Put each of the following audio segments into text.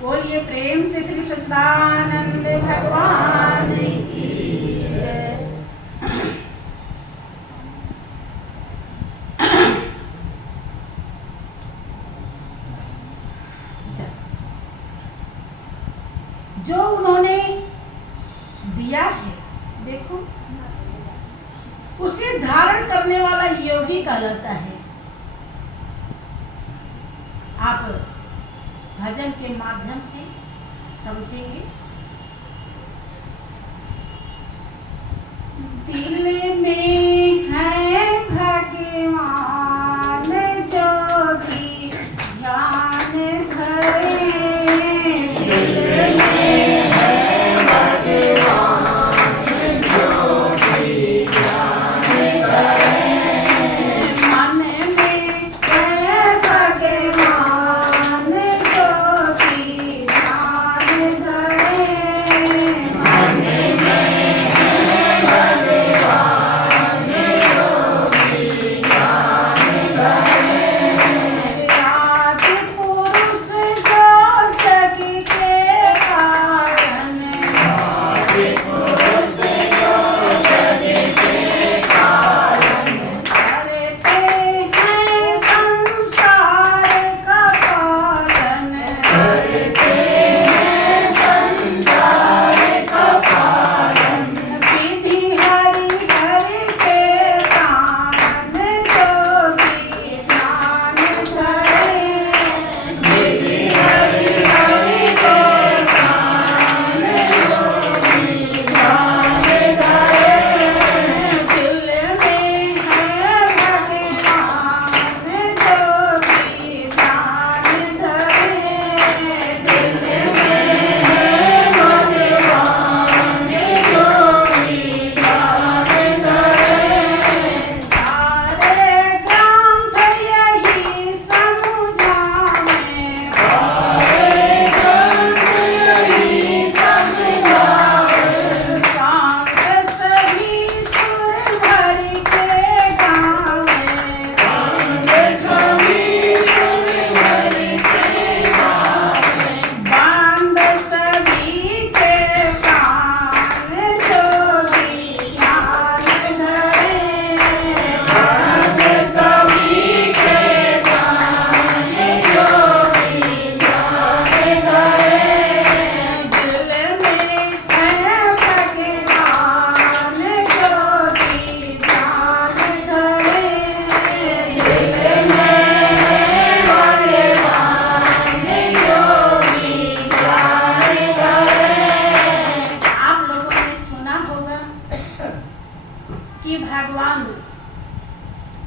बोलिए प्रेम से श्री सच्चिदानंद भगवान की जय। जो उन्होंने दिया है, देखो, उसे धारण करने वाला योगी कहलाता है। आप भजन के माध्यम से समझेंगे। दिल में है भगवान जोगी ध्यान धरे, दिल में है भगवान जोगी ध्यान धरे, मन में है भगवान जोगी ध्यान धरे, मन में कि भगवान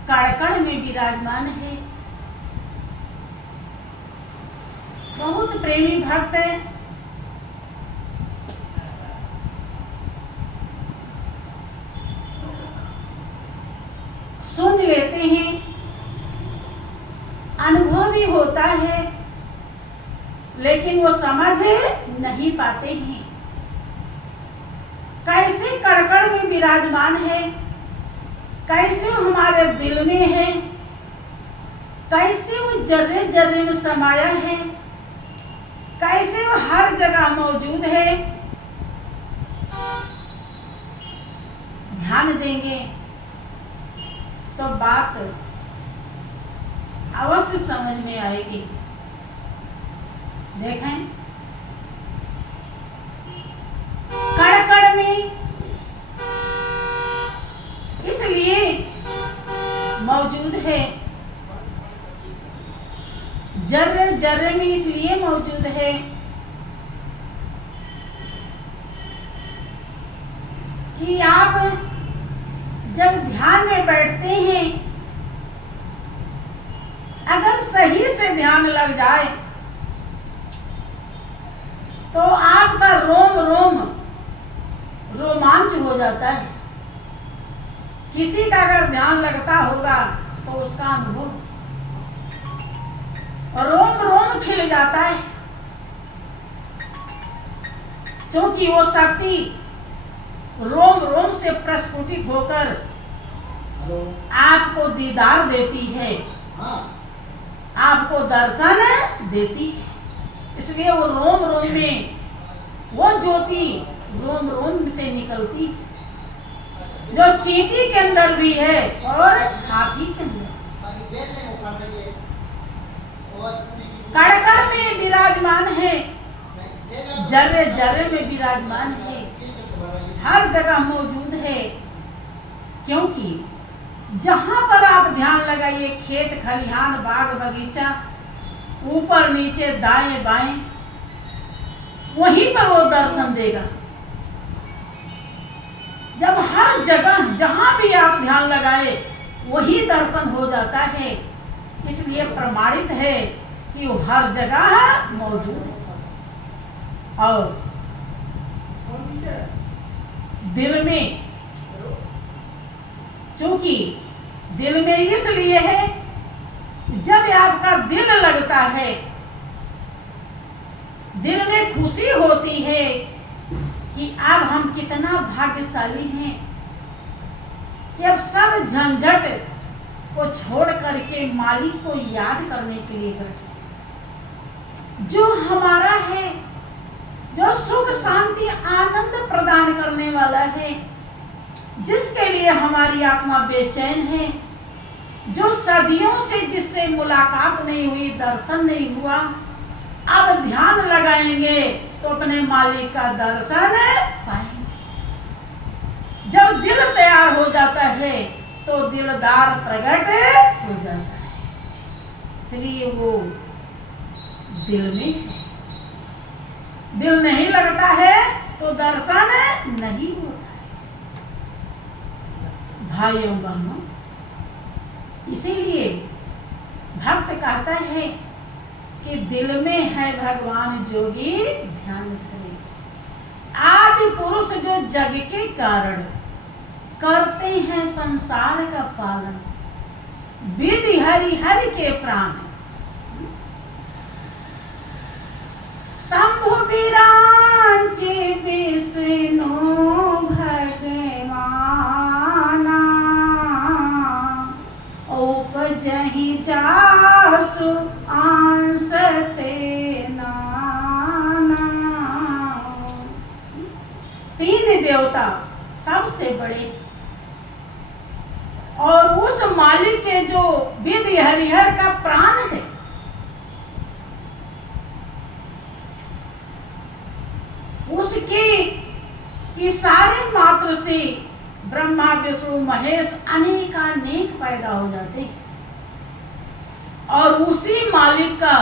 कण-कण में विराजमान है। बहुत प्रेमी भक्त है। सुन लेते हैं, अनुभव भी होता है, लेकिन वो समझ नहीं पाते हैं कैसे कण-कण में विराजमान है, कैसे वो हमारे दिल में है, कैसे वो जर्रे जर्रे में समाया है, कैसे वो हर जगह मौजूद है। ध्यान देंगे तो बात अवश्य समझ में आएगी। देखें, कण-कण में इसलिए मौजूद है, जर्रे जर्रे में इसलिए मौजूद है कि आप जब ध्यान में बैठते हैं, अगर सही से ध्यान लग जाए तो आपका रोम रोम रोमांच हो जाता है। किसी का अगर ध्यान लगता होगा तो उसका अनुभव रोम रोम खिल जाता है, क्योंकि वो शक्ति रोम रोम से प्रस्फुटित होकर आपको दीदार देती है, आपको दर्शन देती है। इसलिए वो रोम रोम में वो ज्योति रोम रोम से निकलती, जो चींटी के अंदर भी है और हाथी के अंदर, कण कण में विराजमान है, जर्रे जर्रे में विराजमान है, हर जगह मौजूद है। क्योंकि जहां पर आप ध्यान लगाइए, खेत खलिहान बाग बगीचा, ऊपर नीचे दाएं बाएं, वहीं पर वो दर्शन देगा। जब हर जगह जहां भी आप ध्यान लगाए वही दर्शन हो जाता है, इसलिए प्रमाणित है कि वो हर जगह मौजूद है। और दिल में, चूंकि दिल में इसलिए है, जब आपका दिल लगता है, दिल में खुशी होती है कि अब हम कितना भाग्यशाली हैं कि अब सब झंझट को छोड़ करके मालिक को याद करने के लिए बैठे, जो हमारा है, जो सुख शांति आनंद प्रदान करने वाला है, जिसके लिए हमारी आत्मा बेचैन है, जो सदियों से जिससे मुलाकात नहीं हुई, दर्शन नहीं हुआ, अब ध्यान लगाएंगे तो अपने मालिक का दर्शन पाएंगे। जब दिल तैयार हो जाता है तो दिलदार प्रकट हो जाता है, इसलिए वो दिल में है। दिल नहीं लगता है तो दर्शन नहीं होता है। भाइयों बहनों, इसीलिए भक्त कहता है कि दिल में है भगवान जोगी ध्यान धरे। आदि पुरुष जो जग के कारण करते हैं संसार का पालन, विधि हरि हरि के प्राण, शंभु विरांची विष्णु भगवाना, उपजहि जासु आंस ते नाना। तीन देवता सबसे बड़े, और उस मालिक के जो विधि हरिहर का प्राण है, उसके इशारे मात्र से ब्रह्मा विष्णु महेश अनेकानेक पैदा हो जाते हैं, और उसी मालिक का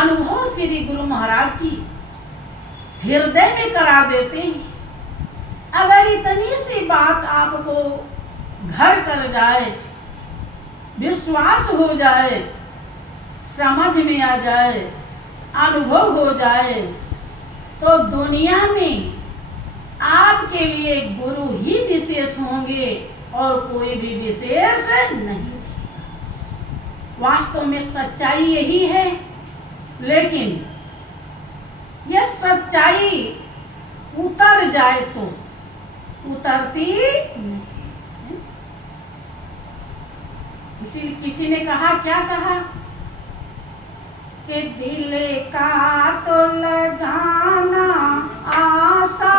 अनुभव श्री गुरु महाराज जी हृदय में करा देते हैं। अगर इतनी सी बात आपको घर कर जाए, विश्वास हो जाए, समझ में आ जाए, अनुभव हो जाए, तो दुनिया में आपके लिए गुरु ही विशेष होंगे और कोई भी विशेष नहीं। वास्तव में सच्चाई यही है, लेकिन यह सच्चाई उतर जाए तो उतरती नहीं। इसीलिए किसी ने कहा, क्या कहा कि दिल का तो लगाना आशा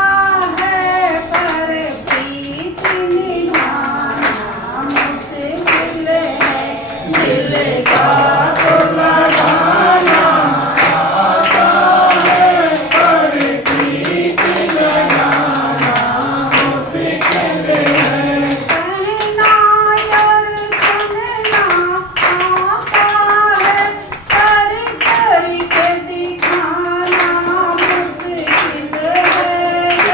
है, पर प्रीत निभाना मुश्किल है। दिल का तो लगाना आशा है, पर प्रीत लगाना मुश्किल है। कहना और सुनना आशा है, कर कर के दिखाना मुश्किल है।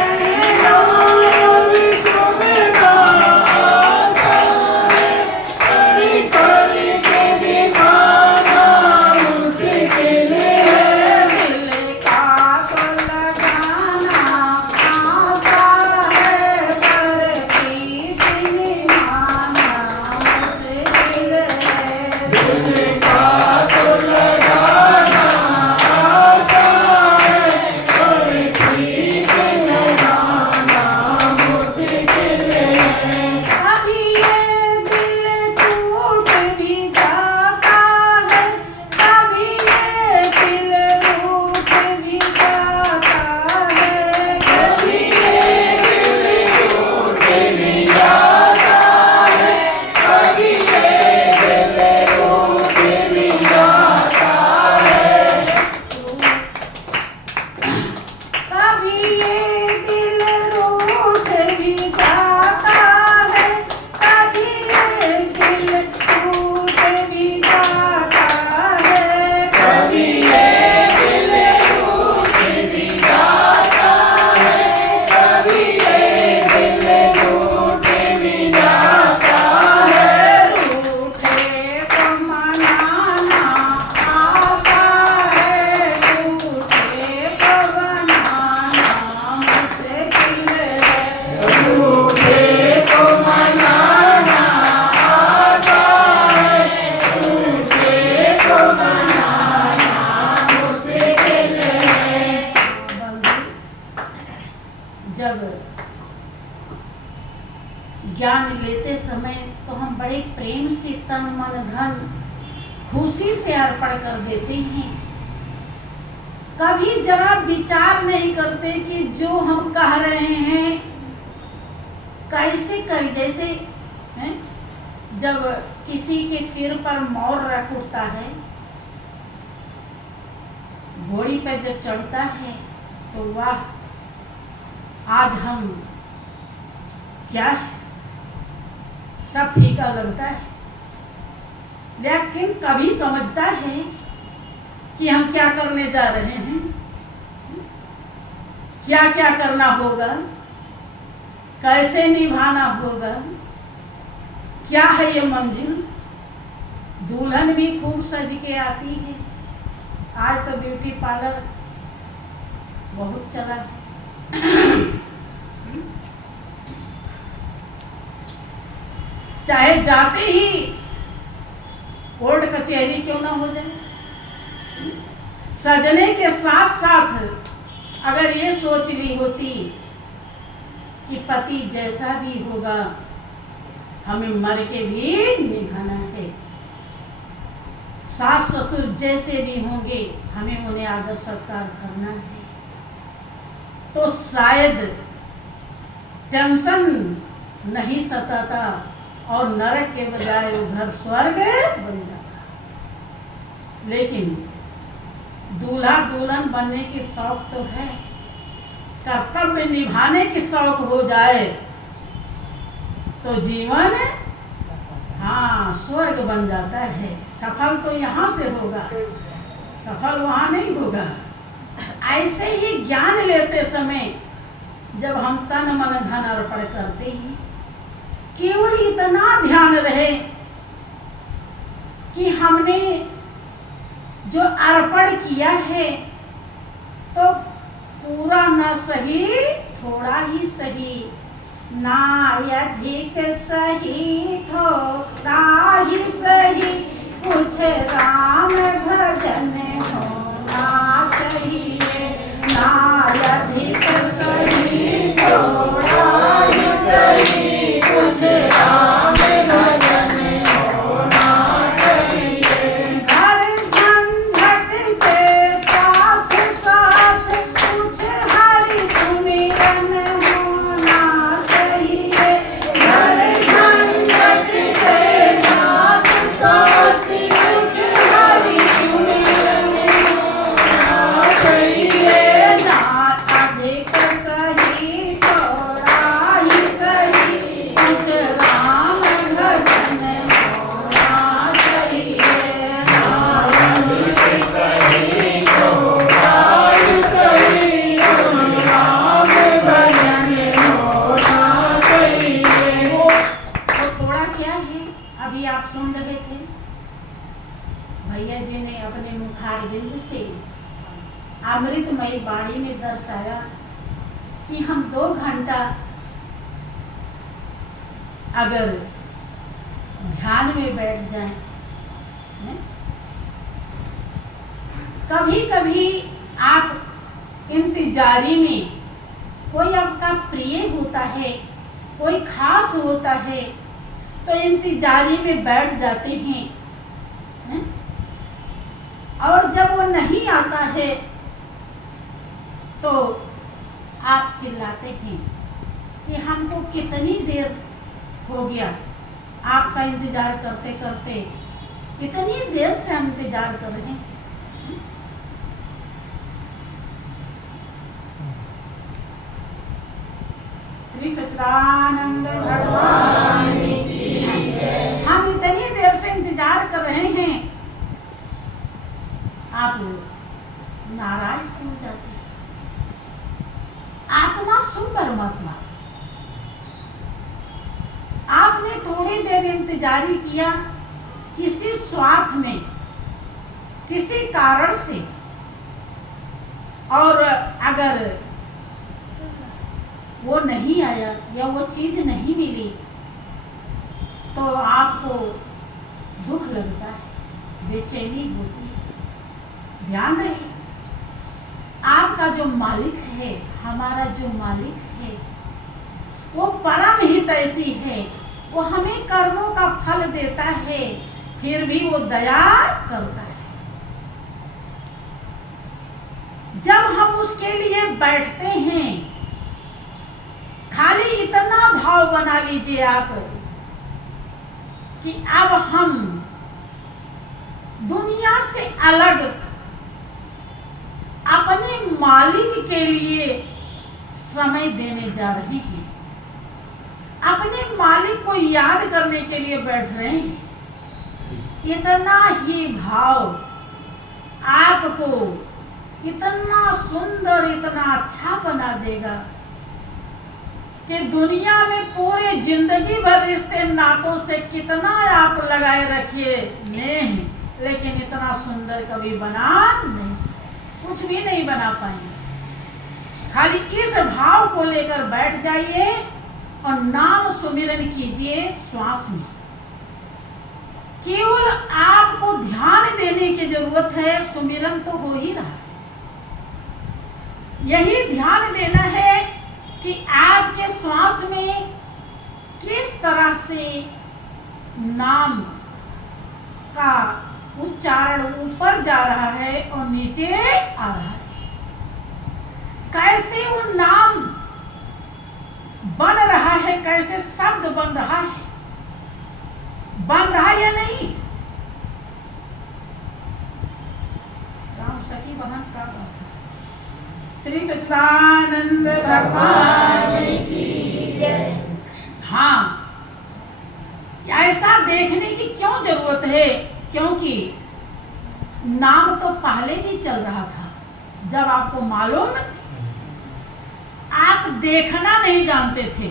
ज्ञान लेते समय तो हम बड़े प्रेम से तन मन धन खुशी से अर्पण कर देते हैं। कभी जरा विचार नहीं करते कि जो हम कह रहे हैं कैसे कर, जैसे है? जब किसी के सिर पर मोर रख उठता है, घोड़ी पर जब चढ़ता है तो वाह आज हम क्या है, सब फीका लगता है। लेकिन कभी समझता है कि हम क्या करने जा रहे हैं, क्या क्या करना होगा, कैसे निभाना होगा, क्या है ये मंजिल। दुल्हन भी खूब सज के आती है। आज तो ब्यूटी पार्लर बहुत चला चाहे जाते ही कोर्ट कचहरी क्यों ना हो जाए, सजने के साथ साथ अगर ये सोच ली होती कि पति जैसा भी होगा हमें मर के भी निभाना है, सास ससुर जैसे भी होंगे हमें उन्हें आदर सत्कार करना है, तो शायद टेंशन नहीं सताता और नरक के बजाय वो घर स्वर्ग बन जाता। लेकिन दूल्हा दुल्हन बनने की शौक तो है, कर्तव्य निभाने की शौक हो जाए तो जीवन हाँ स्वर्ग बन जाता है। सफल तो यहाँ से होगा, सफल वहाँ नहीं होगा। ऐसे ही ज्ञान लेते समय जब हम तन मन धन अर्पण करते हैं, केवल इतना ध्यान रहे कि हमने जो अर्पण किया है तो पूरा न सही थोड़ा ही सही, ना अधिक सही थोड़ा ही सही, कुछ राम भजन होना चाहिए। ना अधिक सही थोड़ा ही सही, कुछ राम भजन होना चाहिए। घर झंझट के साथ साथ कुछ हरि सुमिरन होना चाहिए। घर झंझट के साथ साथ कुछ हरि सुमिरन होना चाहिए। ना अधिक सही थोड़ा ही सही, कुछ राम भजन होना चाहिए। ना अधिक सही थोड़ा ही सही, कुछ राम भजन होना चाहिए। वो थोड़ा क्या है, अभी आप सुन रहे थे भैया जी ने अपने मुखारबिंद से अमृतमयी वाणी में दर्शाया कि हम 2 घंटा अगर ध्यान में बैठ जाएं, कभी कभी आप इंतजारी में कोई आपका प्रिय होता है, कोई खास होता है, तो इंतजारी में बैठ जाते हैं, और जब वो नहीं आता है तो आप चिल्लाते हैं कि हमको कितनी देर हो गया आपका इंतजार करते करते, कितनी देर से हम इंतजार कर रहे हैं। श्री सच्चिदानंद भगवान की जय। हम इतनी देर से इंतजार कर रहे हैं, आप नाराज से हो जाते हैं। आत्मा सु परमात्मा, आपने थोड़ी देर इंतजारी किया किसी स्वार्थ में, किसी कारण से, और अगर वो नहीं आया या वो चीज नहीं मिली तो आपको दुख लगता है, बेचैनी होती है। ध्यान रहे, आपका जो मालिक है, हमारा जो मालिक है, वो परम हित ऐसी है, वो हमें कर्मों का फल देता है, फिर भी वो दया करता है। जब हम उसके लिए बैठते हैं, खाली इतना भाव बना लीजिए आप कि अब हम दुनिया से अलग अपने मालिक के लिए समय देने जा रहे हैं, अपने मालिक को याद करने के लिए बैठ रहे हैं। इतना ही भाव आपको इतना सुंदर, इतना अच्छा बना देगा कि दुनिया में पूरे जिंदगी भर रिश्ते नातों से कितना आप लगाए रखिए नहीं, लेकिन इतना सुंदर कभी बना नहीं, कुछ भी नहीं बना पाएंगे। खाली इस भाव को लेकर बैठ जाइए और नाम सुमिरन कीजिए श्वास में। केवल आपको ध्यान देने की जरूरत है, सुमिरन तो हो ही रहा है। यही ध्यान देना है कि आपके श्वास में किस तरह से नाम का उच्चारण ऊपर जा रहा है और नीचे आ रहा है, कैसे वो नाम बन रहा है, कैसे शब्द बन रहा है, बन रहा या नहीं। राम सखी बहन का बात है। श्री सच्चिदानंद भगवान की जय। हाँ, ऐसा देखने की क्यों जरूरत है? क्योंकि नाम तो पहले भी चल रहा था, जब आपको मालूम, आप देखना नहीं जानते थे,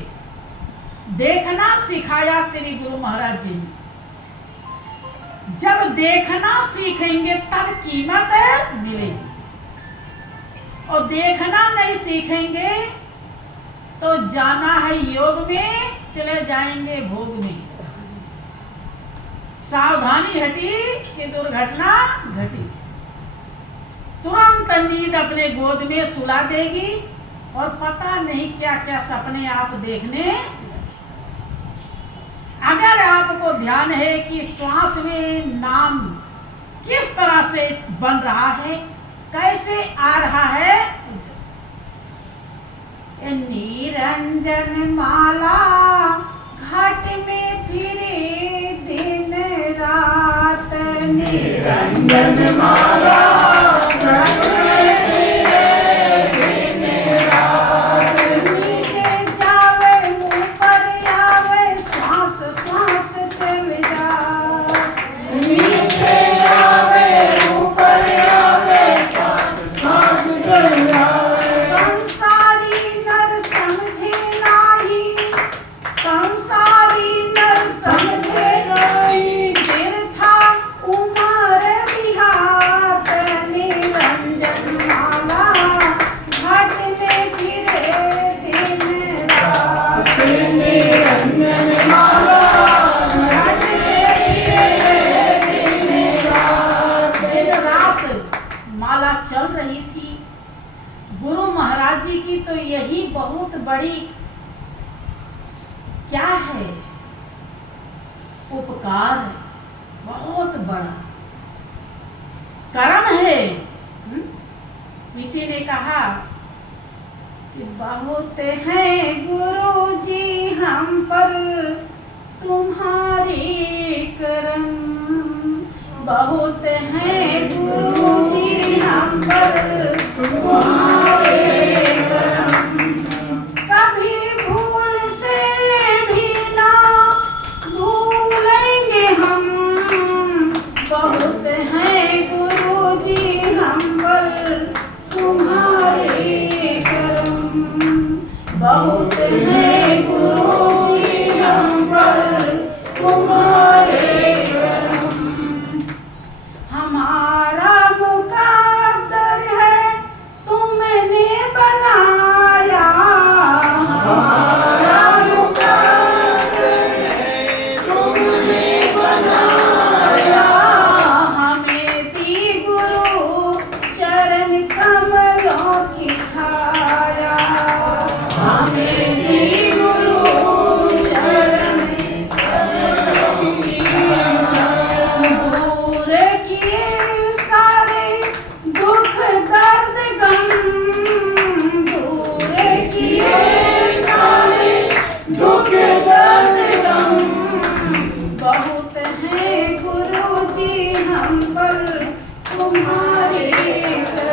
देखना सिखाया तेरी गुरु महाराज जी ने। जब देखना सीखेंगे तब कीमत मिलेगी, और देखना नहीं सीखेंगे तो जाना है योग में, चले जाएंगे भोग में। सावधानी हटी कि दुर्घटना घटी। तुरंत नींद अपने गोद में सुला देगी और पता नहीं क्या क्या सपने आप देखने। अगर आपको ध्यान है कि श्वास में नाम किस तरह से बन रहा है, कैसे आ रहा है, निरंजन माला घाट में फिरे दिन रात, निरंजन माला घाट में फिरे दिन रात, नीचे जावे ऊपर आवे श्वास श्वास चल जा, नीचे आवे ऊपर आवे श्वास श्वास चल जा। चल रही थी गुरु महाराज जी की, तो यही बहुत बड़ी क्या है, उपकार है, बहुत बड़ा कर्म है। किसी ने कहा कि बहुत है गुरु जी हम पर तुम्हारे करम, बहुत है गुरु जी हम पर तुम्हारे करम, कभी भूल से भी ना भूलेंगे हम, बहुत है गुरु जी हम पर तुम्हारे करम, बहुत है गुरु जी हम पर तुम्हारे करम, हमारा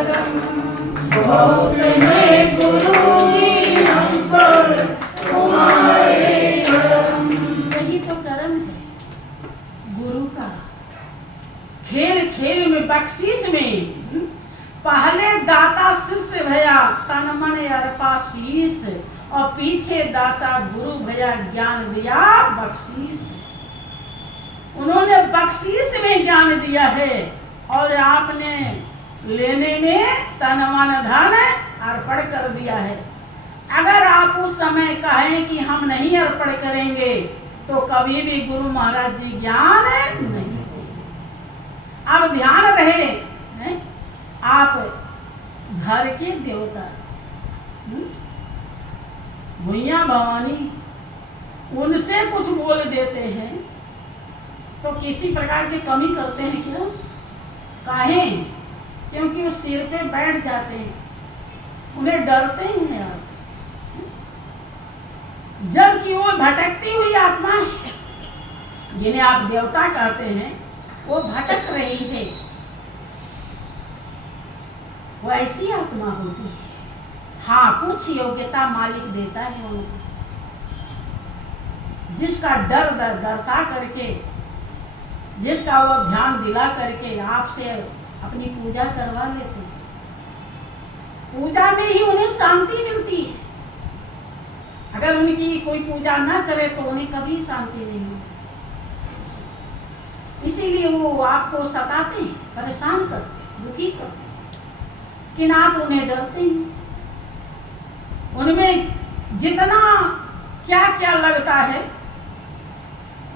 बहुत है गुरु जी हम पर तुम्हारे करम। यही तो करम है गुरु का। खेल खेल में बख्शीश में पहले दाता शिष्य भया तन मन अर्पा शीश, और पीछे दाता गुरु भया ज्ञान दिया बख्शीश। उन्होंने बख्शीश में ज्ञान दिया है और आपने लेने में तन मन धन अर्पण कर दिया है। अगर आप उस समय कहें कि हम नहीं अर्पण करेंगे तो कभी भी गुरु महाराज जी ज्ञान नहीं देंगे। अब ध्यान रहे हैं? आप घर के देवता भैया भवानी उनसे कुछ बोल देते हैं तो किसी प्रकार की कमी करते हैं क्या? काहे? क्योंकि वो सिर पे बैठ जाते हैं, उन्हें डरते ही हैं आप। जबकि वो भटकती हुई आत्मा है, जिन्हें आप देवता कहते हैं, वो भटक रही है। वो ऐसी आत्मा होती है। हाँ, कुछ योग्यता मालिक देता है उनको, जिसका डरता करके, जिसका वो ध्यान दिला करके आपसे अपनी पूजा करवा लेते हैं। पूजा में ही उन्हें शांति मिलती है। अगर उनकी कोई पूजा ना करे तो उन्हें कभी शांति नहीं मिलती। इसीलिए वो आपको सताते हैं, परेशान करते हैं, दुखी करते हैं, लेकिन आप उन्हें डरते हैं। उनमें जितना क्या क्या लगता है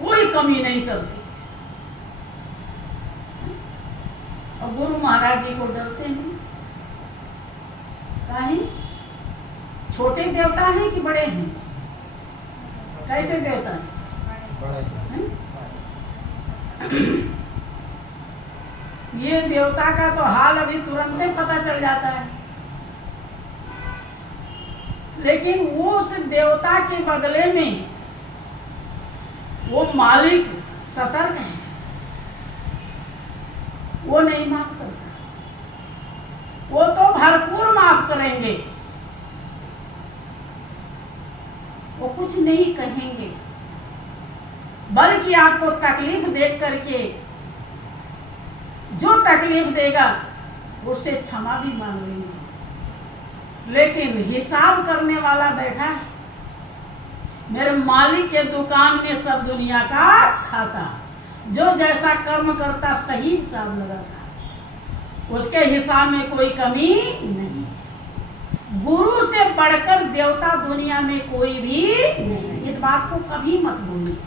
कोई कमी नहीं करती। और गुरु महाराज जी को डरते हैं। काहे? छोटे देवता हैं कि बड़े हैं? कैसे देवता हैं? ये देवता का तो हाल अभी तुरंत ही पता चल जाता है, लेकिन वो उस देवता के बदले में वो मालिक सतर्क है, वो नहीं माफ करता। वो तो भरपूर माफ करेंगे, वो कुछ नहीं कहेंगे, बल्कि आपको तकलीफ देख करके जो तकलीफ देगा उससे क्षमा भी मांग लेंगे। लेकिन हिसाब करने वाला बैठा है, मेरे मालिक के दुकान में सब दुनिया का खाता, जो जैसा कर्म करता सही हिसाब लगाता, उसके हिसाब में कोई कमी नहीं। गुरु से बढ़कर देवता दुनिया में कोई भी नहीं। इस बात को कभी मत भूलिए।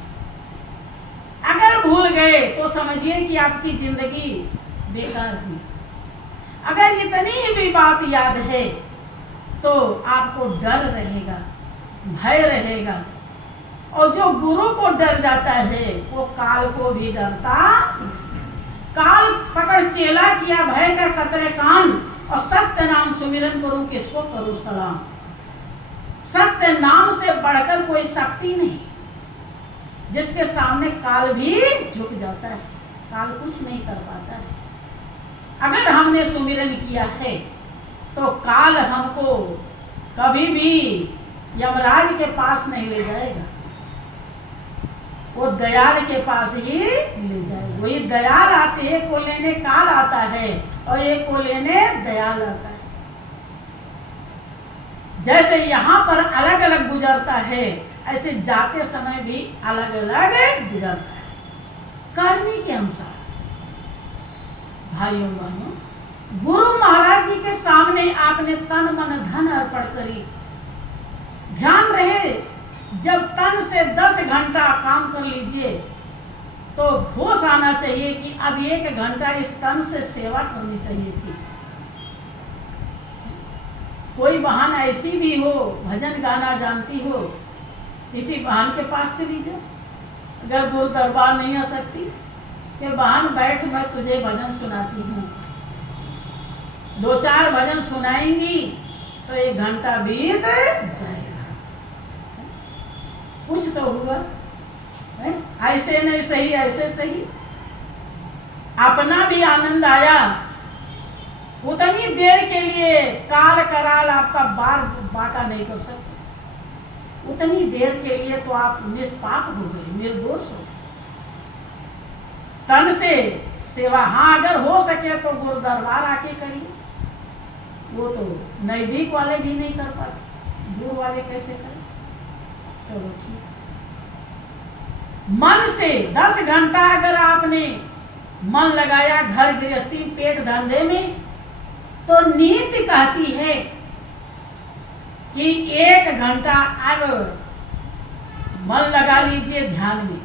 अगर भूल गए तो समझिए कि आपकी जिंदगी बेकार हुई। अगर इतनी भी बात याद है तो आपको डर रहेगा, भय रहेगा। और जो गुरु को डर जाता है वो काल को भी डरता। काल पकड़ चेला किया भय का कतरे कान, और सत्य नाम सुमिरन करूं किसको करूं सलाम। सत्य नाम से बढ़कर कोई शक्ति नहीं, जिसके सामने काल भी झुक जाता है। काल कुछ नहीं कर पाता है। अगर हमने सुमिरन किया है तो काल हमको कभी भी यमराज के पास नहीं ले जाएगा, वो दयाल के पास ही ले जाएगा। वही दयाल आते हैं, को लेने काल आता है और एक को लेने दयाल आता है। जैसे यहाँ पर अलग अलग गुजरता है, ऐसे जाते समय भी अलग अलग गुजरता है, करनी के अनुसार। भाइयों बहनों, गुरु महाराज जी के सामने आपने तन मन धन अर्पण करी। ध्यान रहे, जब तन से 10 घंटा काम कर लीजिए तो होश आना चाहिए कि अब 1 घंटा इस तन से सेवा करनी चाहिए थी। कोई बहन ऐसी भी हो, भजन गाना जानती हो, किसी बहन के पास चली जाओ। अगर गुरु दरबार नहीं आ सकती कि बहन बैठ, मैं तुझे भजन सुनाती हूँ। 2-4 भजन सुनाएंगी तो 1 घंटा बीत जाएगा। कुछ तो हुआ है? ऐसे नहीं सही, ऐसे सही। अपना भी आनंद आया उतनी देर के लिए काल कराल आपका बार बाका नहीं कर सकते। उतनी देर के लिए तो आप निष्पाप हो गए, निर्दोष हो गए। तन से सेवा, हाँ अगर हो सके तो गुरु दरबार आके करिए, वो तो नजदीक वाले भी नहीं कर पाते, दूर वाले कैसे करें। चलो ठीक। मन से 10 घंटा अगर आपने मन लगाया घर गृहस्थी पेट धंधे में, तो नीति कहती है कि 1 घंटा अब मन लगा लीजिए ध्यान में।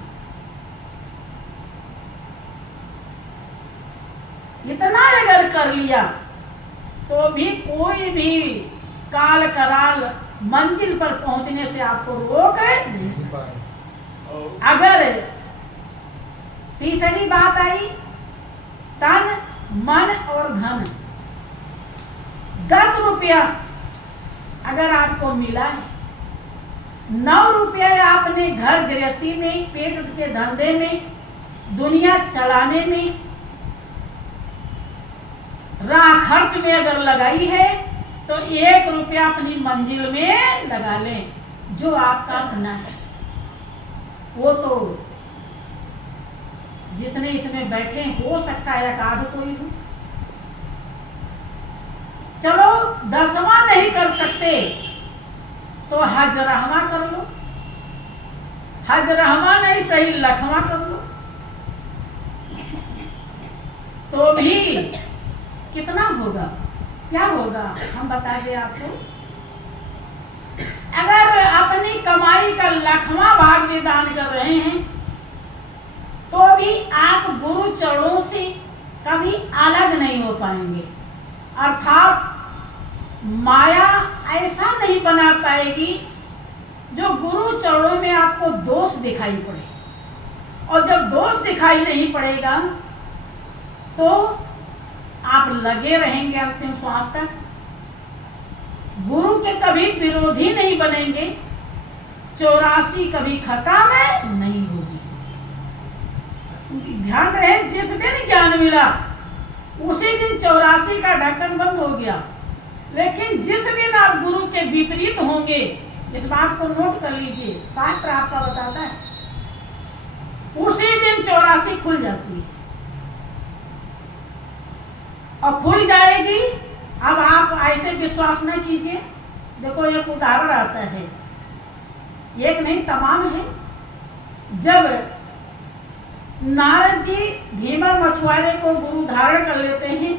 इतना अगर कर लिया तो भी कोई भी काल कराल मंजिल पर पहुंचने से आपको रोक नहीं सकता। अगर तीसरी बात आई तन मन और धन, 10 रुपया अगर आपको मिला है, 9 रुपया आपने घर गृहस्थी में पेट के धंधे में दुनिया चलाने में राह खर्च में अगर लगाई है, तो 1 रुपया अपनी मंजिल में लगा लें। जो आपका अपना है वो तो जितने इतने बैठे हो सकता है एक आध कोई हो। चलो 10वां नहीं कर सकते तो हज रहमा कर लो, हज रहमा नहीं सही लखवां कर लो, तो भी कितना होगा, क्या होगा हम बता दें आपको। अगर अपनी कमाई का 1/10वां भाग भी दान कर रहे हैं, तो भी आप गुरु चरणों से कभी अलग नहीं हो पाएंगे। अर्थात माया ऐसा नहीं बना पाएगी जो गुरु चरणों में आपको दोष दिखाई पड़े। और जब दोष दिखाई नहीं पड़ेगा तो आप लगे रहेंगे अंतिम श्वास तक। गुरु के कभी विरोधी नहीं बनेंगे, 84 कभी खत्म नहीं होगी। ध्यान रहे, जिस दिन ज्ञान मिला उसी दिन 84 का ढक्कन बंद हो गया। लेकिन जिस दिन आप गुरु के विपरीत होंगे, इस बात को नोट कर लीजिए, शास्त्र आपका बताता है, उसी दिन 84 खुल जाती है। और खुल जाएगी। अब आप ऐसे विश्वास न कीजिए। देखो एक उदाहरण आता है, एक नहीं तमाम है। जब नारद जी धीमर मछुआरे को गुरु धारण कर लेते हैं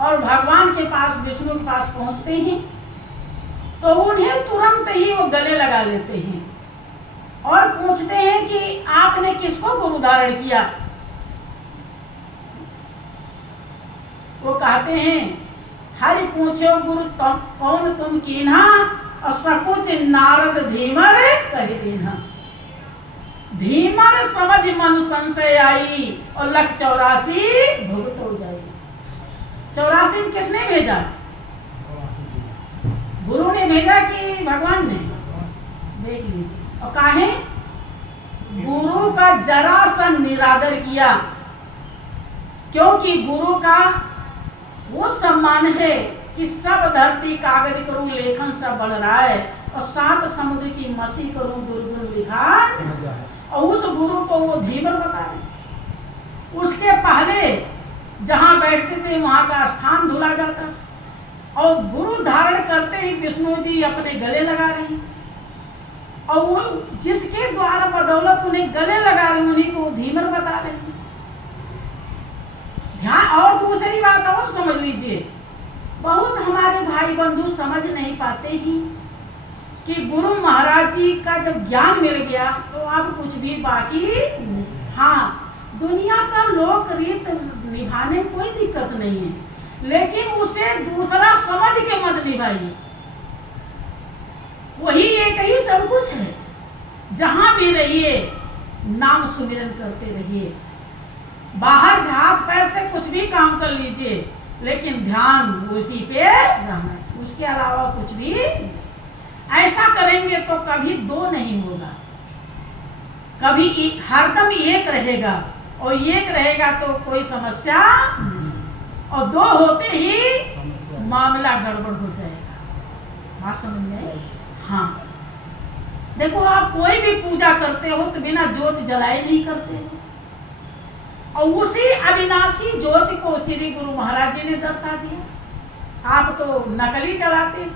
और भगवान के पास, विष्णु के पास पहुंचते हैं, तो उन्हें तुरंत ही वो गले लगा लेते हैं और पूछते हैं कि आपने किसको गुरु धारण किया। वो कहते हैं, हरि पूछो गुरु तुम कौन तुम कीन्हा, और सकुच नारद धीमर कह देना। धीमर समझ मन संशय आई, और 184 भुगत हो जाएगी। 84 में किसने भेजा? गुरु ने भेजा कि भगवान ने? देख लीजिए। और काहे? गुरु का जरा सा निरादर किया, क्योंकि गुरु का वो सम्मान है कि सब धरती कागज करूं लेखन सब बढ़ रहा है, और 7 समुद्र की मसी करूं दुर्गुण लिखा। और उस गुरु को वो धीमर बता रहे। उसके पहले जहां बैठते थे वहां का स्थान धुला जाता, और गुरु धारण करते ही विष्णु जी अपने गले लगा रहे हैं। और वो जिसके द्वारा बदौलत उन्हें गले लगा रहे, उन्हीं को धीमर बता रहे हैं। ध्यान। और दूसरी बात और समझ लीजिए, बहुत हमारे भाई बंधु समझ नहीं पाते ही कि गुरु महाराज जी का जब ज्ञान मिल गया तो अब कुछ भी बाकी नहीं। हाँ, दुनिया का लोक रीत निभाने में कोई दिक्कत नहीं है, लेकिन उसे दूसरा समझ के मत निभाइए। वही एक ही सब कुछ है। जहां भी रहिए नाम सुमिरन करते रहिए। बाहर से हाथ पैर से कुछ भी काम कर लीजिए, लेकिन ध्यान उसी पे रहना चाहिए, उसके अलावा कुछ भी नहीं। ऐसा करेंगे तो कभी 2 नहीं होगा, कभी हरदम एक रहेगा, और एक रहेगा तो कोई समस्या नहीं, और 2 होते ही मामला गड़बड़ हो जाएगा। बात समझ में आई? हाँ, देखो आप कोई भी पूजा करते हो तो बिना ज्योत जलाए नहीं करते हो, और उसी अविनाशी ज्योति को श्री गुरु महाराज जी ने दर्शा दिया। आप तो नकली जलाते हो,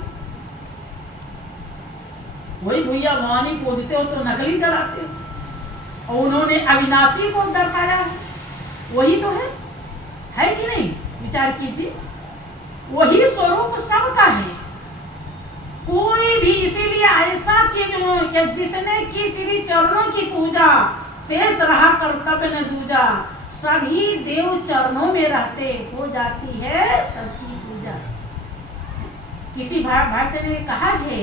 वही भैया भवानी पूजते हो तो नकली जलाते हो, और उन्होंने अविनाशी को दर्शाया है, वही तो है कि नहीं? विचार कीजिए, वही स्वरूप सबका है। कोई भी, इसीलिए ऐसा चीज उन्होंने जिसने की श्री चरणों की पूजा शेष रहा कर्तव्य न दूजा, सभी देव चरणों में रहते हो जाती है सबकी पूजा। किसी भक्त ने कहा है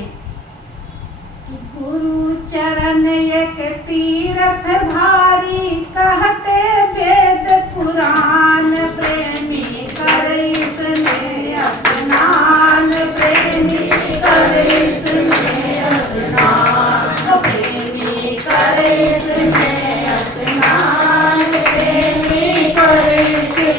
कि गुरु चरण एक तीर्थ भारी, कहते वेद पुराण, प्रेमी करे इसमें स्नान, प्रेमी करे इसमें स्नान, प्रेमी करे इसमें स्नान, प्रेमी करे इसमें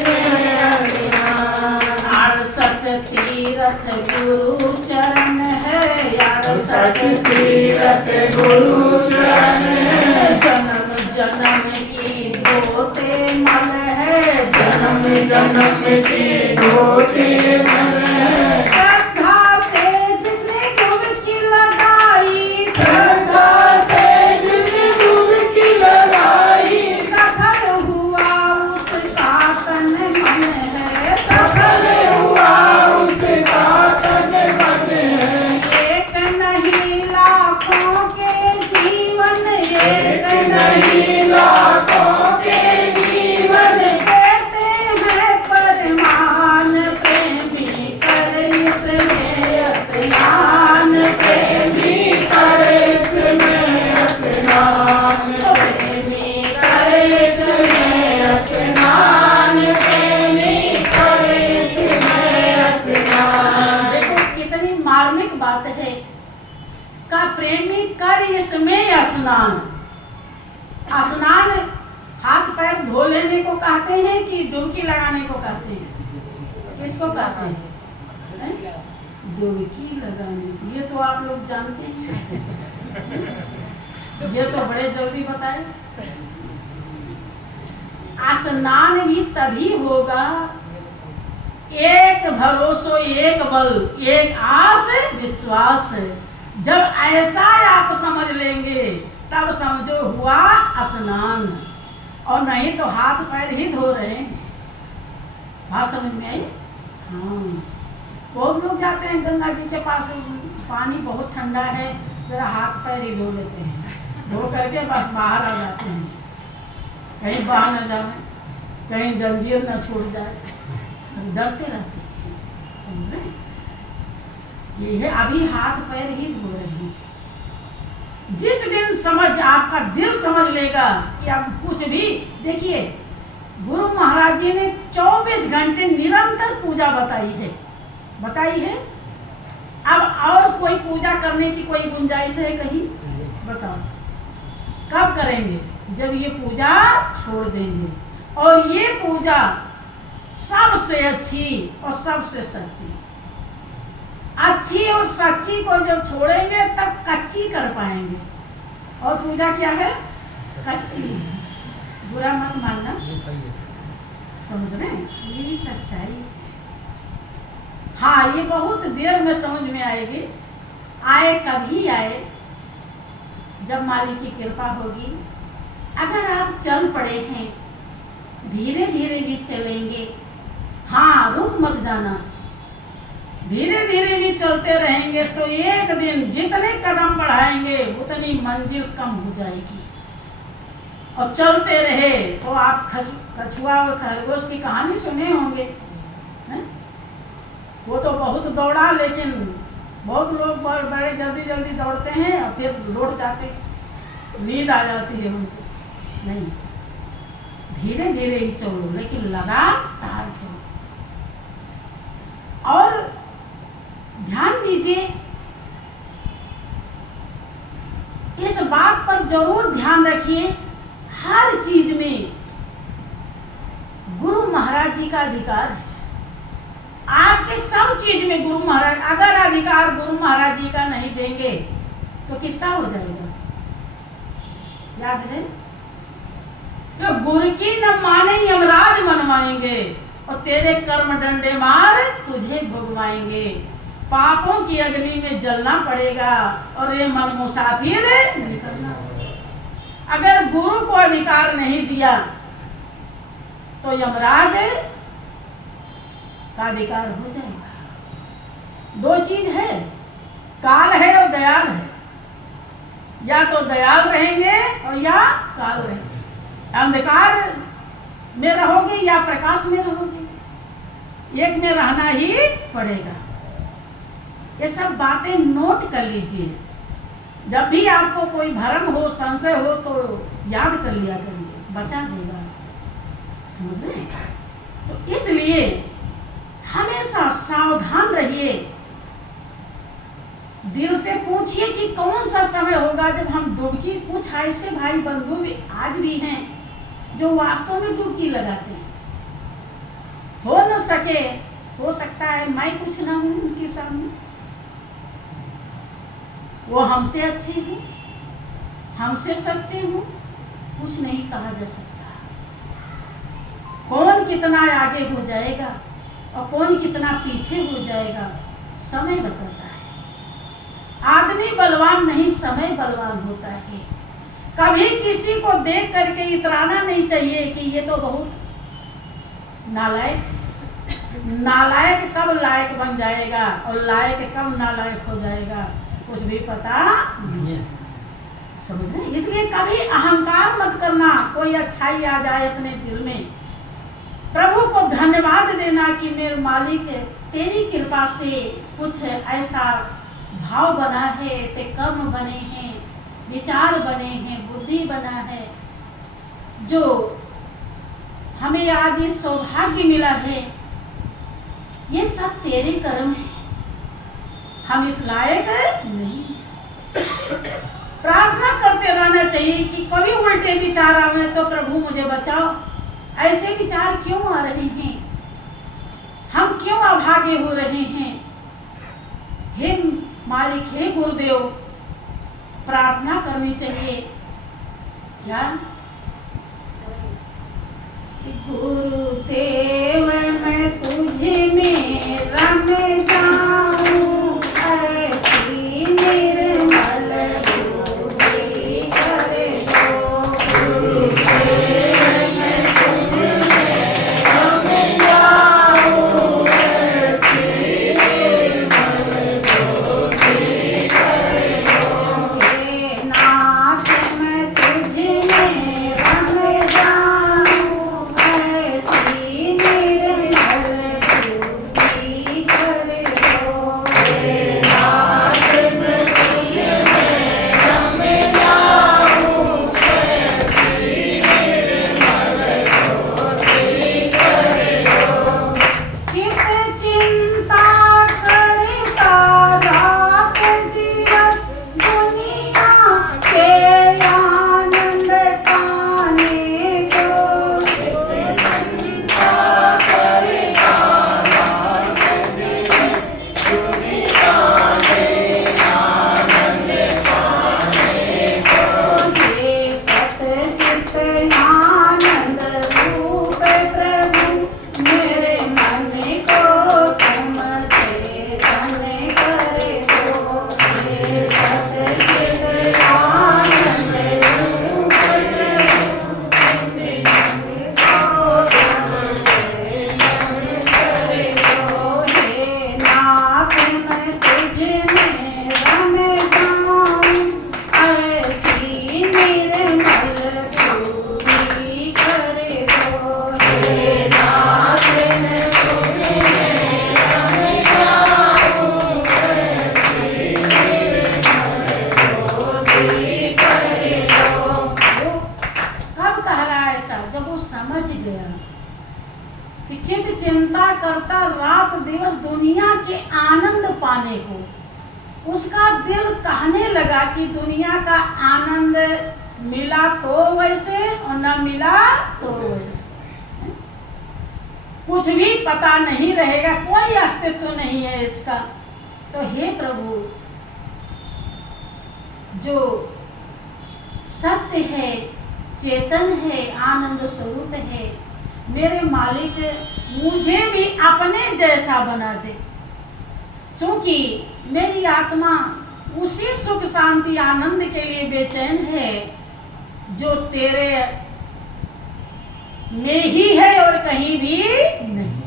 स्नान। 68 तीर्थ गुरु चरण है, 68 तीर्थ गुरु चरण है, जन्म जन्म की धोते मल है, जन्म जन्म की धोते मल है। श्रद्धा से जिसने डुबकी लगाई, श्रद्धा से जिसने डुबकी लगाई, सफल हुआ उसका तन मन है, सफल हुआ उसका तन मन है। एक नहीं लाखों के जीवन, एक नहीं लाखों के जीवन, कहते हैं परमान, प्रेमी करे इसमें स्नान, प्रेमी करे इसमें स्नान, प्रेमी करे इसमें स्नान, प्रेमी करे इसमें स्नान। देखो कितनी मार्मिक बात है का प्रेमी कर इसमें स्नान। स्नान हाथ पैर धो लेने को कहते हैं कि डुबकी लगाने को कहते हैं? किसको कहते हैं? डुबकी लगाने। ये तो आप लोग जानते हैं, ये तो बड़े जल्दी बताए। स्नान भी तभी होगा, एक भरोसो एक बल एक आस विश्वास, जब ऐसा आप समझ लेंगे तब समझो हुआ स्नान, और नहीं तो हाथ पैर ही धो रहे हैं। बात समझ में आई? हाँ, बहुत लोग जाते हैं गंगा जी के पास, पानी बहुत ठंडा है, जरा हाथ पैर ही धो लेते हैं, धो करके बस बाहर आ जाते हैं, कहीं बाहर न जाए, कहीं जंजीर न छूट जाए, डरते रहते हैं। ये है, अभी हाथ पैर ही धो रहे हैं। जिस दिन समझ आपका दिल समझ लेगा कि अब कुछ भी, देखिए गुरु महाराज जी ने 24 घंटे निरंतर पूजा बताई है। अब और कोई पूजा करने की कोई गुंजाइश है कहीं? बताओ, कब करेंगे? जब ये पूजा छोड़ देंगे, और ये पूजा सबसे अच्छी और सबसे सच्ची, अच्छी और सच्ची को जब छोड़ेंगे तब कच्ची कर पाएंगे। और पूजा क्या है? कच्ची। बुरा मत मानना, समझ रहे हैं? ये सच्चाई। हाँ, ये बहुत देर में समझ में आएगी। आए कभी आए, जब मालिक की कृपा होगी। अगर आप चल पड़े हैं, धीरे धीरे भी चलेंगे, हाँ रुक मत जाना, धीरे धीरे भी चलते रहेंगे तो एक दिन जितने कदम बढ़ाएंगे उतनी मंजिल कम हो जाएगी। और चलते रहे तो आप कछुआ और खरगोश की कहानी सुने होंगे, हैं? वो तो बहुत दौड़ा, लेकिन बहुत लोग बड़े जल्दी जल्दी दौड़ते हैं और फिर लौट जाते, नींद आ जाती है उनको। नहीं, धीरे धीरे ही चलो, लेकिन लगातार चलो। और ध्यान दीजिए, इस बात पर जरूर ध्यान रखिए, हर चीज में गुरु महाराज जी का अधिकार है। आपके सब चीज में गुरु महाराज, अगर अधिकार गुरु महाराज जी का नहीं देंगे तो किसका हो जाएगा? याद है? तो गुरु की न माने यमराज मनवाएंगे और तेरे कर्म डंडे मार तुझे भुगवाएंगे। पापों की अग्नि में जलना पड़ेगा और ये मन मुसाफिर निकलना। अगर गुरु को अधिकार नहीं दिया तो यमराज का अधिकार हो जाएगा। दो चीज है, काल है और दयाल है। या तो दयाल रहेंगे और या काल रहेंगे। अंधकार में रहोगे या प्रकाश में रहोगे, एक में रहना ही पड़ेगा। ये सब बातें नोट कर लीजिए। जब भी आपको कोई भ्रम हो, संशय हो तो याद कर लिया करिए, बचा देगा। समझ रहे हैं? तो इसलिए हमेशा सावधान रहिए। दिल से पूछिए कि कौन सा समय होगा जब हम डुबकी, कुछ ऐसे भाई बंधु भी आज भी हैं जो वास्तव में डुबकी लगाते हैं। हो न सके, हो सकता है मैं कुछ ना हूं उनके सामने, वो हमसे अच्छे हूं, हमसे सच्चे हूं, कुछ नहीं कहा जा सकता। कौन कितना आगे हो जाएगा और कौन कितना पीछे हो जाएगा समय बताता है। आदमी बलवान नहीं, समय बलवान होता है। कभी किसी को देख करके इतराना नहीं चाहिए कि ये तो बहुत नालायक। नालायक कब लायक बन जाएगा और लायक कब नालायक हो जाएगा कुछ भी पता नहीं है। समझ रहे? इसलिए कभी अहंकार मत करना। कोई अच्छाई आ जाए अपने दिल में, प्रभु को धन्यवाद देना कि मेरे मालिक तेरी कृपा से कुछ ऐसा भाव बना है, ते कर्म बने हैं, विचार बने हैं, बुद्धि बना है, जो हमें आज ये सौभाग्य मिला है। ये सब तेरे कर्म है, हम इस लायक नहीं। प्रार्थना करते रहना चाहिए कि कभी उल्टे विचार आवे तो प्रभु मुझे बचाओ। ऐसे विचार क्यों आ रहे हैं? हम क्यों अभागे हो रहे हैं? हे मालिक, हे गुरुदेव, प्रार्थना करनी चाहिए। क्या? गुरुदेव मैं तुझे में रम जाऊं, ऐसी निर्मल बुद्धि कर दो। गुरुदेव मैं तुझे में रम जाऊं, ऐसी निर्मल बुद्धि कर दो। हे नाथ मैं तुझे में रम जाऊं, ऐसी निर्मल बुद्धि कर दो। हे नाथ मैं तुझे में रम जाऊं, ऐसी निर्मल बुद्धि कर दो। चित चिंता करता रात दिवस, दुनिया के आनंद पाने को। चित चिंता करता रात दिवस, दुनिया के आनंद पाने को। हे सतचित आनंद रूप प्रभु, मेरे मन को तुम चेतन कर दो। हे सतचित आनंद रूप प्रभु, मेरे मन को तुम चेतन कर दो। हे नाथ मैं तुझे में रम जाऊं, ऐसी निर्मल बुद्धि कर दो। हे नाथ मैं तुझे में रम जाऊं, ऐसी निर्मल बुद्धि कर दो। वो कब कह रहा है ऐसा? जब वो समझ गया कि चित चिंता करता रात दिवस दुनिया के आनंद पाने को, उसका दिल कहने लगा कि दुनिया का आनंद मिला तो वैसे और न मिला तो वैसे। कुछ भी पता नहीं रहेगा, कोई अस्तित्व नहीं है इसका। तो हे प्रभु, जो सत्य है, चेतन है, आनंद स्वरूप है, मेरे मालिक मुझे भी अपने जैसा बना दे, क्योंकि मेरी आत्मा उसी सुख शांति आनंद के लिए बेचैन है जो तेरे में ही है और कहीं भी नहीं।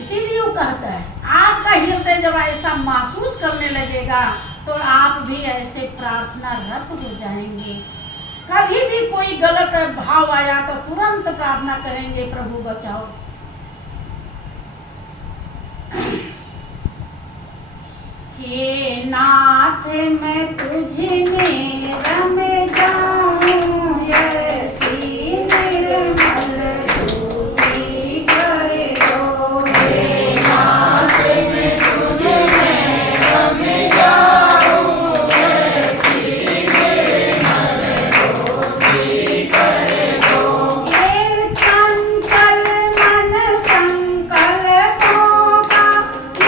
इसीलिए वो कहता है, आपका हृदय जब ऐसा महसूस करने लगेगा तो आप भी ऐसे प्रार्थना रत हो जाएंगे। कभी भी कोई गलत भाव आया तो तुरंत प्रार्थना करेंगे, प्रभु बचाओ। हे नाथ मैं तुझ में रम जाऊं, ऐसी निर्मल दूरी कर दो। हे नाथ मैं तुझ में रम जाऊं, ऐसी निर्मल दूरी कर दो। ये चंचल मन संकल्पों का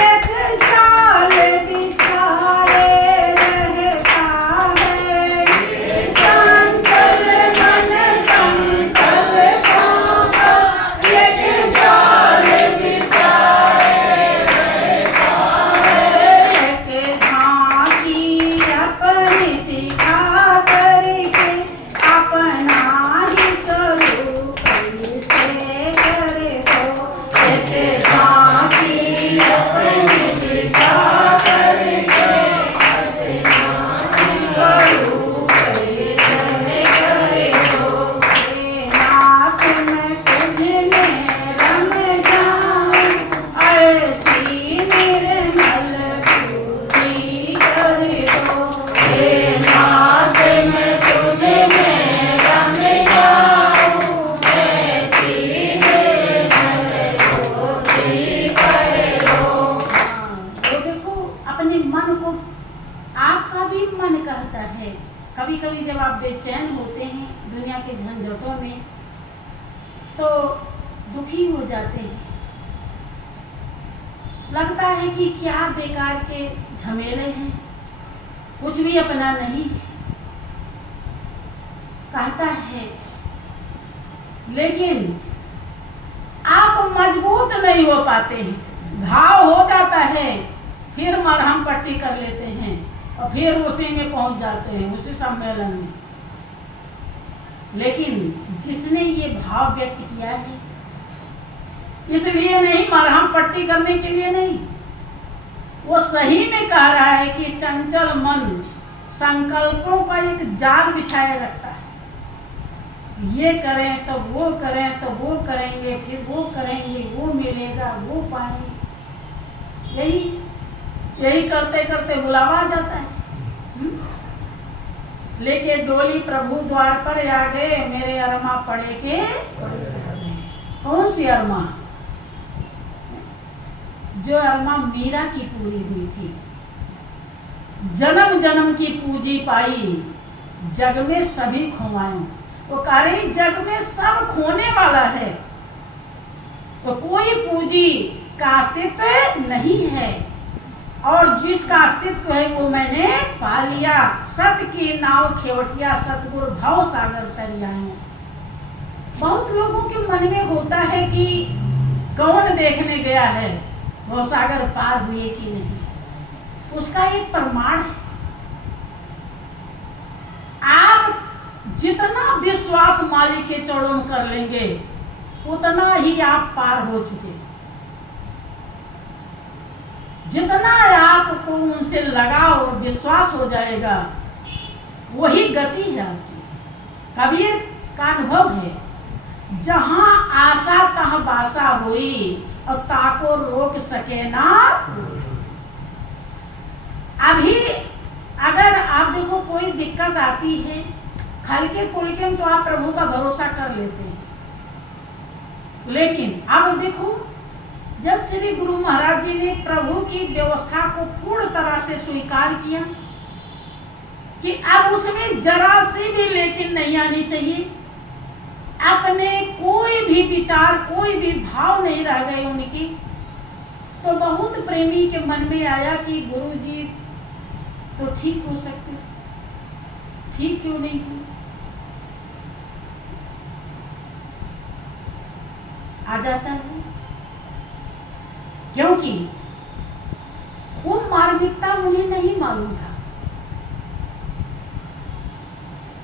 एक जाल बिछाए रहता है। ये चंचल मन संकल्पों का एक जाल बिछाए रहता है। एक झांकी अपनी दिखा करके अपना ही स्वरूप से करे दो। एक झांकी अपनी दिखा करके अपना ही स्वरूप से करे दो। हे नाथ मैं तुझ में रम जाऊं, ऐसी निर्मल दूरी कर दो। हे नाथ मैं तुझ में रम जाऊं, ऐसी निर्मल दूरी कर दो। तो देखो, अपने मन को, आपका भी मन कहता है, कभी कभी जब आप बेचैन होते हैं दुनिया के झंझटों में तो दुखी हो जाते हैं, लगता है कि क्या बेकार के झमेले हैं, कुछ भी अपना नहीं है, कहता है। लेकिन आप मजबूत नहीं हो पाते हैं, घाव हो जाता है, फिर मरहम पट्टी कर लेते हैं और फिर उसी में पहुंच जाते हैं, उसी सम्मेलन में। लेकिन जिसने ये भाव व्यक्त किया है, इसलिए नहीं, मरहम पट्टी करने के लिए नहीं, वो सही में कह रहा है कि चंचल मन संकल्पों का एक जाल बिछाए रखता है। ये करें तो वो करें, तो वो करेंगे, फिर वो करेंगे, वो मिलेगा, वो पाएंगे, यही करते करते बुलावा आ जाता है। लेके डोली प्रभु द्वार पर आ गए, मेरे अरमा पड़े के। कौन सी अरमा? जो अरमा मीरा की पूरी हुई थी, जन्म जन्म की पूजी पाई, जग में सभी खोवाएं। वो कह रही जग में सब खोने वाला है, तो कोई पूजी का अस्तित्व नहीं है, और जिसका अस्तित्व है वो मैंने पा लिया। सत की नाव खेवटिया, सतगुरु भव सागर तर आए। बहुत लोगों के मन में होता है कि कौन देखने गया है, भव सागर पार हुए कि नहीं। उसका एक प्रमाण है, आप जितना विश्वास मालिक के चरणों में कर लेंगे उतना ही आप पार हो चुके। जितना आपको उनसे लगाव और विश्वास हो जाएगा वही गति है आपकी। कबीर का अनुभव है, जहां आशा तह बासा हुई और ताको रोक सके ना। अभी अगर आप देखो कोई दिक्कत आती है, हल्के फुल्के में तो आप प्रभु का भरोसा कर लेते हैं, लेकिन अब देखो जब श्री गुरु महाराज जी ने प्रभु की व्यवस्था को पूर्ण तरह से स्वीकार किया कि अब उसमें जरा सी भी लेकिन नहीं आनी चाहिए, अपने कोई भी विचार, कोई भी भाव नहीं रह गए उनकी, तो बहुत प्रेमी के मन में आया कि गुरु जी तो ठीक हो सकते, ठीक क्यों नहीं हुए? आ जाता है, क्योंकि वो मार्मिकता उन्हें नहीं मालूम था।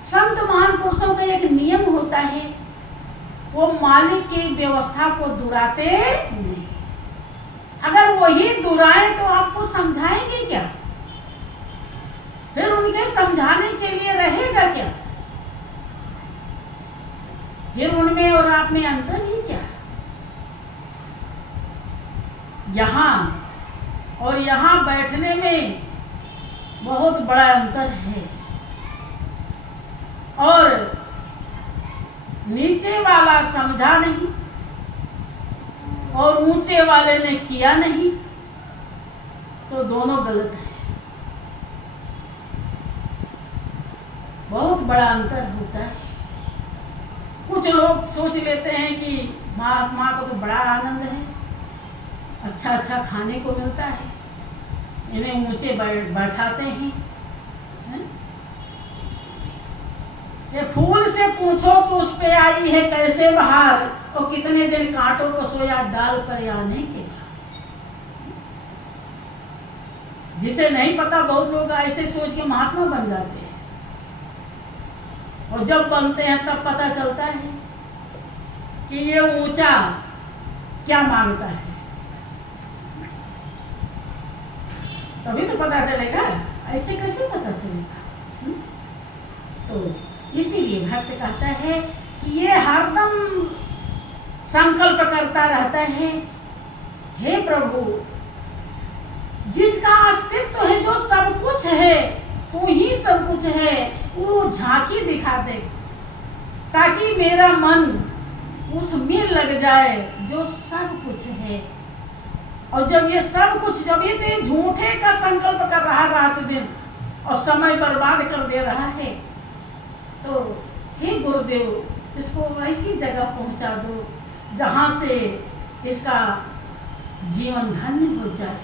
संत महान पुरुषों का एक नियम होता है, वो मालिक की व्यवस्था को दुराते नहीं। अगर वही दुराए तो आपको समझाएंगे क्या? फिर उनके समझाने के लिए रहेगा क्या? फिर उनमें और आप में अंतर ही क्या? यहाँ और यहाँ बैठने में बहुत बड़ा अंतर है। और नीचे वाला समझा नहीं और ऊंचे वाले ने किया नहीं, तो दोनों गलत है। बहुत बड़ा अंतर होता है। कुछ लोग सोच लेते हैं कि महात्मा को तो बड़ा आनंद है, अच्छा अच्छा खाने को मिलता है, इन्हें ऊंचे बैठाते हैं। ये फूल से पूछो कि उस पे आई है कैसे बहार, और कितने दिन कांटों को सोया डाल पर आने के बाद। जिसे नहीं पता, बहुत लोग ऐसे सोच के महात्मा बन जाते हैं, और जब बनते हैं तब पता चलता है कि ये ऊंचा क्या मांगता है। तभी तो पता चलेगा, ऐसे कैसे पता चलेगा? तो इसीलिए भक्त कहता है कि ये हरदम संकल्प करता रहता है, हे प्रभु, जिसका अस्तित्व है, जो सब कुछ है, तू ही सब कुछ है, वो झांकी दिखा दे, ताकि मेरा मन उसमें लग जाए जो सब कुछ है। और जब ये सब कुछ, जब ये तो ये झूठे का संकल्प कर रहा रात दिन और समय बर्बाद कर दे रहा है, तो हे गुरुदेव, इसको ऐसी जगह पहुंचा दो जहां से इसका जीवन धन्य हो जाए,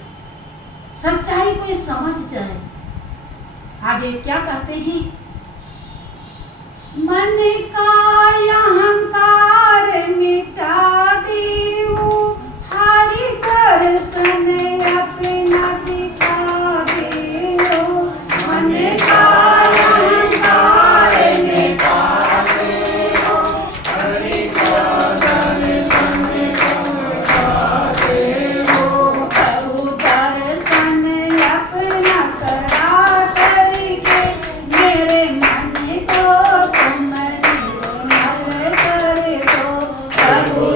सच्चाई को ये समझ जाए। आगे क्या कहते हैं? मन का अहंकार मिटा देओ, हरि दर्शन अपना दिखा देओ। मन का अहंकार मिटा देओ, हरि दर्शन दिखा देओ। प्रभु दर्शन अपना करा करके, मेरे मन को तुम निर्मल कर दो। प्रभु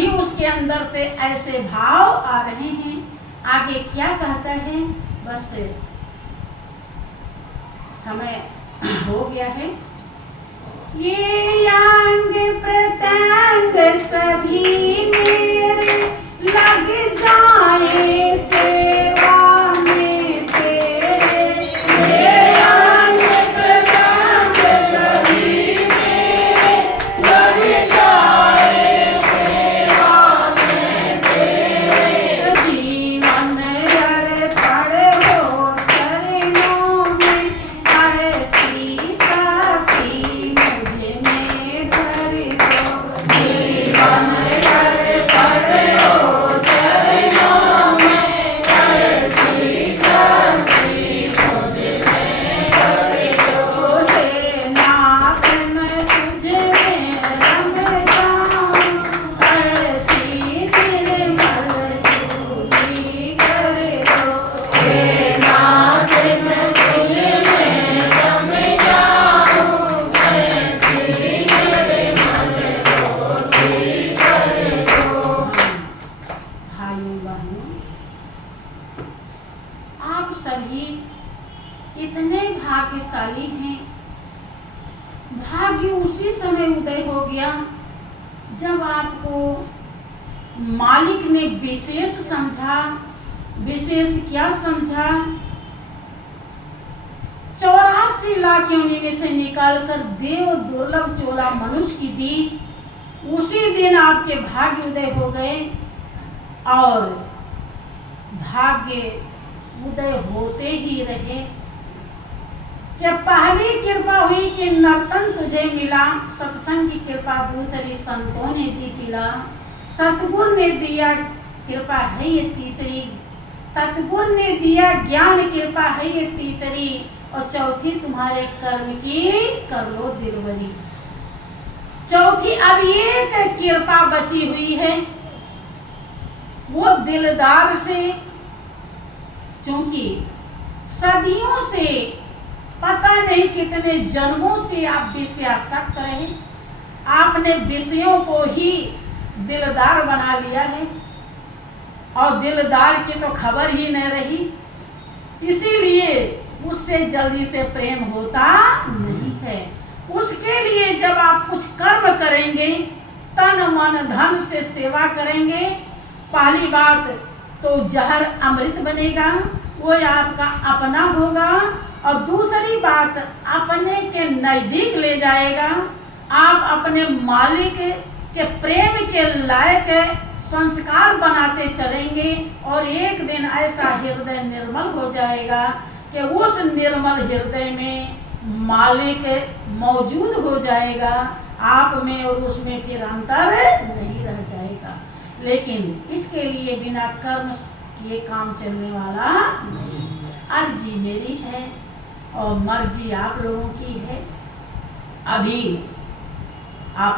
तभी उसके अंदर से ऐसे भाव आ रहे हैं। आगे क्या कहता है, बस समय हो गया है। ये अंग प्रत्यंग सभी मेरे लग जाए सेवा में तेरे। ये अंग प्रत्यंग सभी मेरे लग जाए सेवा में तेरे। जीवन अर्पण हो चरणों में ऐसी साथी मुझ में भर दो। जीवन अर्पण हो चरणों में ऐसी साथी मुझ में भर दो। हे नाथ मैं तुझ में रम जाऊं, ऐसी निर्मल झूली कर दो। हे नाथ मैं तुझ में रम जाऊं, ऐसी निर्मल झूली कर दो। भाइयों बहनों, आप सभी इतने भाग्यशाली हैं। भाग्य उसी समय उदय हो गया जब आपको मालिक ने विशेष समझा। विशेष क्या समझा? 84 लाख योनि में से निकालकर देव दुर्लभ चोला मनुष्य की दी। उसी दिन आपके भाग्य उदय हो गए और भाग्य उदय होते ही रहे। कि पहली कृपा हुई कि नर्तन तुझे मिला, सत्संग की कृपा दूसरी संतों ने दी पिला। सतगुरु ने दिया कृपा है ये तीसरी, सतगुरु ने दिया ज्ञान कृपा है ये तीसरी, और चौथी तुम्हारे कर्म की कर लो दिलवरी। चौथी अब एक कृपा बची हुई है, वो दिलदार से। क्योंकि सदियों से, पता नहीं कितने जन्मों से आप विषयासक्त रहे, आपने विषयों को ही दिलदार बना लिया है और दिलदार की तो खबर ही नहीं रही, इसीलिए उससे जल्दी से प्रेम होता नहीं है। उसके लिए जब आप कुछ कर्म करेंगे, तन मन धन से सेवा करेंगे, पहली बात तो जहर अमृत बनेगा, वो आपका अपना होगा, और दूसरी बात अपने के नजदीक ले जाएगा। आप अपने मालिक के प्रेम के लायक संस्कार बनाते चलेंगे और एक दिन ऐसा हृदय निर्मल हो जाएगा कि उस निर्मल हृदय में मालिक मौजूद हो जाएगा। आप में और उसमें फिर अंतर नहीं रह जाएगा। लेकिन इसके लिए बिना कर्म किए काम चलने वाला नहीं। अर्जी मेरी है और मर्जी आप लोगों की है। अभी आप